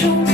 show.